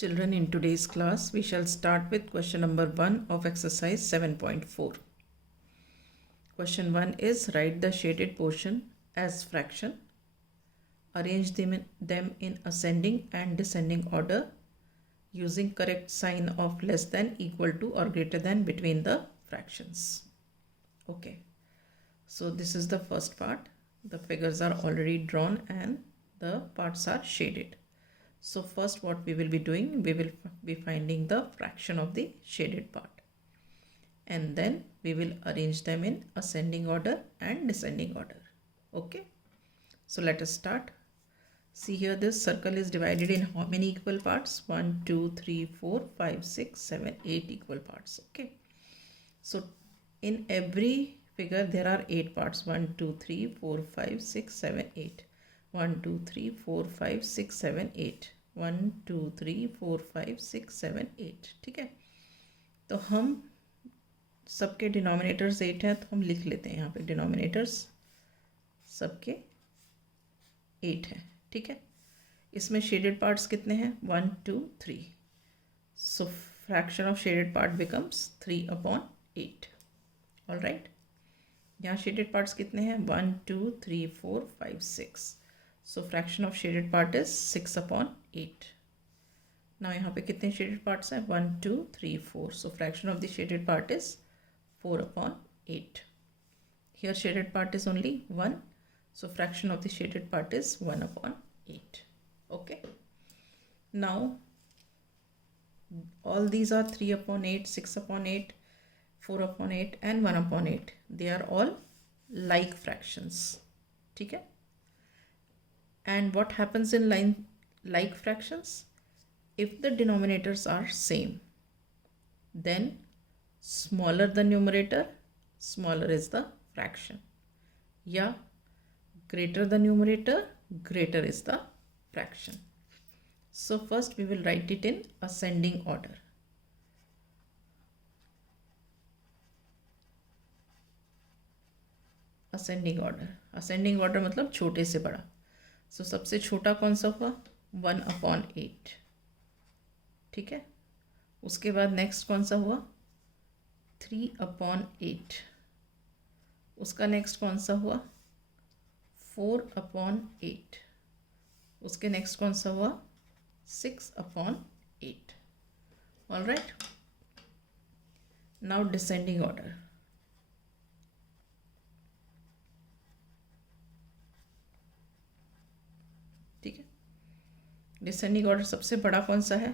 Children, in today's class, we shall start with question number 1 of exercise 7.4. Question 1 is write the shaded portion as fraction. Arrange them in ascending and descending order using correct sign of less than, equal to or greater than between the fractions. Okay, so this is the first part. The figures are already drawn and the parts are shaded. So first what we will be doing, we will be finding the fraction of the shaded part. And then we will arrange them in ascending order and descending order. Okay. So let us start. See here, this circle is divided in how many equal parts? 1, 2, 3, 4, 5, 6, 7, 8 equal parts. Okay. So in every figure there are 8 parts. 1, 2, 3, 4, 5, 6, 7, 8. 1, 2, 3, 4, 5, 6, 7, 8. 1, 2, 3, 4, 5, 6, 7, 8. ठीक है, तो हम सबके denominators 8 हैं, तो हम लिख लेते हैं यहाँ पे डिनोमिनेटर्स सबके 8 हैं. ठीक है, इसमें शेडेड पार्ट्स कितने हैं? 1, 2, 3. So fraction of shaded part becomes 3/8. All right, यहाँ शेडेड पार्ट्स कितने हैं? 1, 2, 3, 4, 5, 6. So fraction of shaded part is 6/8. Now यहाँ पे कितने शेडेड पार्ट्स हैं? 1, 2, 3, 4. सो fraction of the shaded part is 4/8. Here shaded part is only 1. So fraction of the shaded part is 1/8. Okay. Now all these are 3/8, 6/8, 4/8 and 1/8. They are all like fractions. ठीक है. And what happens in like fractions? If the denominators are same, then smaller the numerator, smaller is the fraction. Yeah, greater the numerator, greater is the fraction. So first we will write it in ascending order. Ascending order. Ascending order मतलब छोटे से बड़ा. So सबसे छोटा कौन सा हुआ? 1/8. ठीक है, उसके बाद नेक्स्ट कौन सा हुआ? 3/8. उसका नेक्स्ट कौन सा हुआ? 4/8. उसके नेक्स्ट कौन सा हुआ? 6/8. All right, now descending order. ठीक है, डिसेंडिंग ऑर्डर सबसे बड़ा कौन सा है?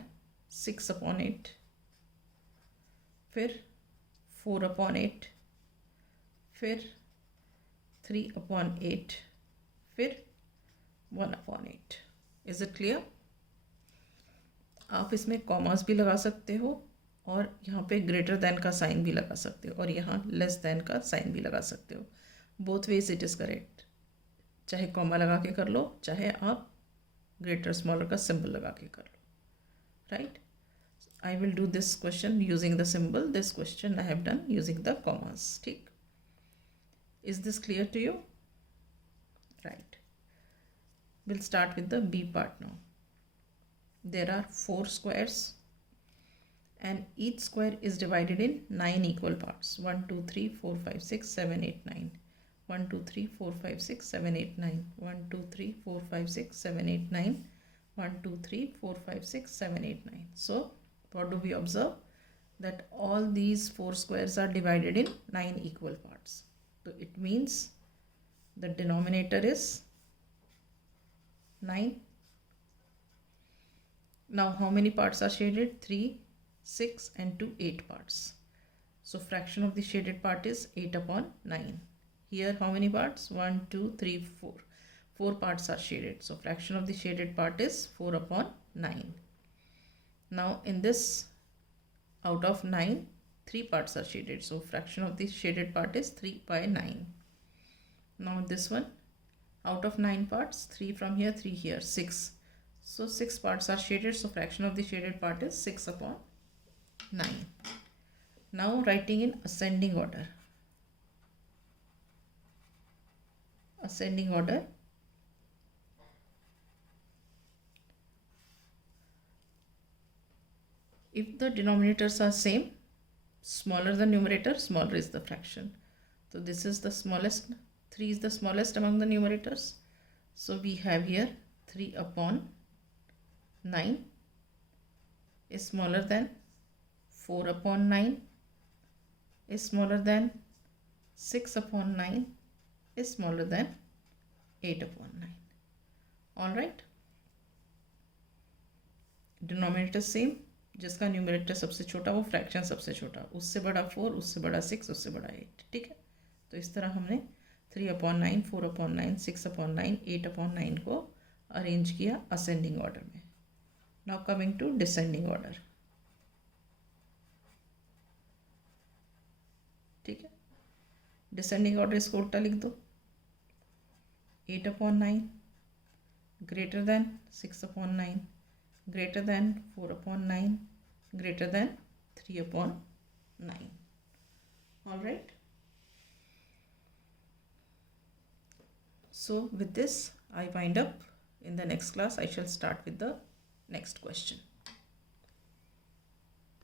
6/8. फिर 4/8, फिर 3/8, फिर 1/8. Is it clear? आप इसमें कॉमास भी लगा सकते हो और यहाँ पे ग्रेटर देन का साइन भी लगा सकते हो और यहाँ लेस देन का साइन भी लगा सकते हो. Both ways it is correct. चाहे कॉमा लगा के कर लो, चाहे आप ग्रेटर स्मॉलर का सिंबल लगा के कर लो. Right, I will do this question using the symbol. This question I have done using the commas. ठीक, is this clear to you? Right, we'll start with the B part now. There are 4 squares and each square is divided in 9 equal parts. 1, 2, 3, 4, 5, 6, 7, 8, 9. 1, 2, 3, 4, 5, 6, 7, 8, 9. 1, 2, 3, 4, 5, 6, 7, 8, 9. 1, 2, 3, 4, 5, 6, 7, 8, 9. So what do we observe? That all these 4 squares are divided in 9 equal parts. So it means the denominator is 9. Now how many parts are shaded? 3, 6 and 2, 8 parts. So fraction of the shaded part is 8/9. Here how many parts? 1, 2, 3, 4. 4 parts are shaded. So fraction of the shaded part is 4/9. Now in this, out of 9, 3 parts are shaded. So fraction of the shaded part is 3/9. Now this one, out of 9 parts, 3 from here, 3 here, 6. So 6 parts are shaded. So fraction of the shaded part is 6/9. Now writing in ascending order. Ascending order. if the denominators are same, smaller the numerator, smaller is the fraction. So this is the smallest, 3 is the smallest among the numerators. So we have here 3 upon 9 is smaller than 4 upon 9 is smaller than 6 upon 9 is smaller than 8 upon 9. Alright, denominator same, जिसका numerator सबसे छोटा वो fraction सबसे छोटा, उससे बड़ा 4, उससे बड़ा 6, उससे बड़ा 8. ठीक है, तो इस तरह हमने 3 अपॉन 9, 4 अपॉन 9, 6 अपॉन 9, 8 अपॉन 9 को अरेंज किया असेंडिंग ऑर्डर में. Now coming to descending order. ठीक है, डिसेंडिंग ऑर्डर इसको उल्टा लिख दो. 8 upon 9 greater than 6 upon 9 greater than 4 upon 9 greater than 3 upon 9. All right. So with this I wind up. In the next class I shall start with the next question.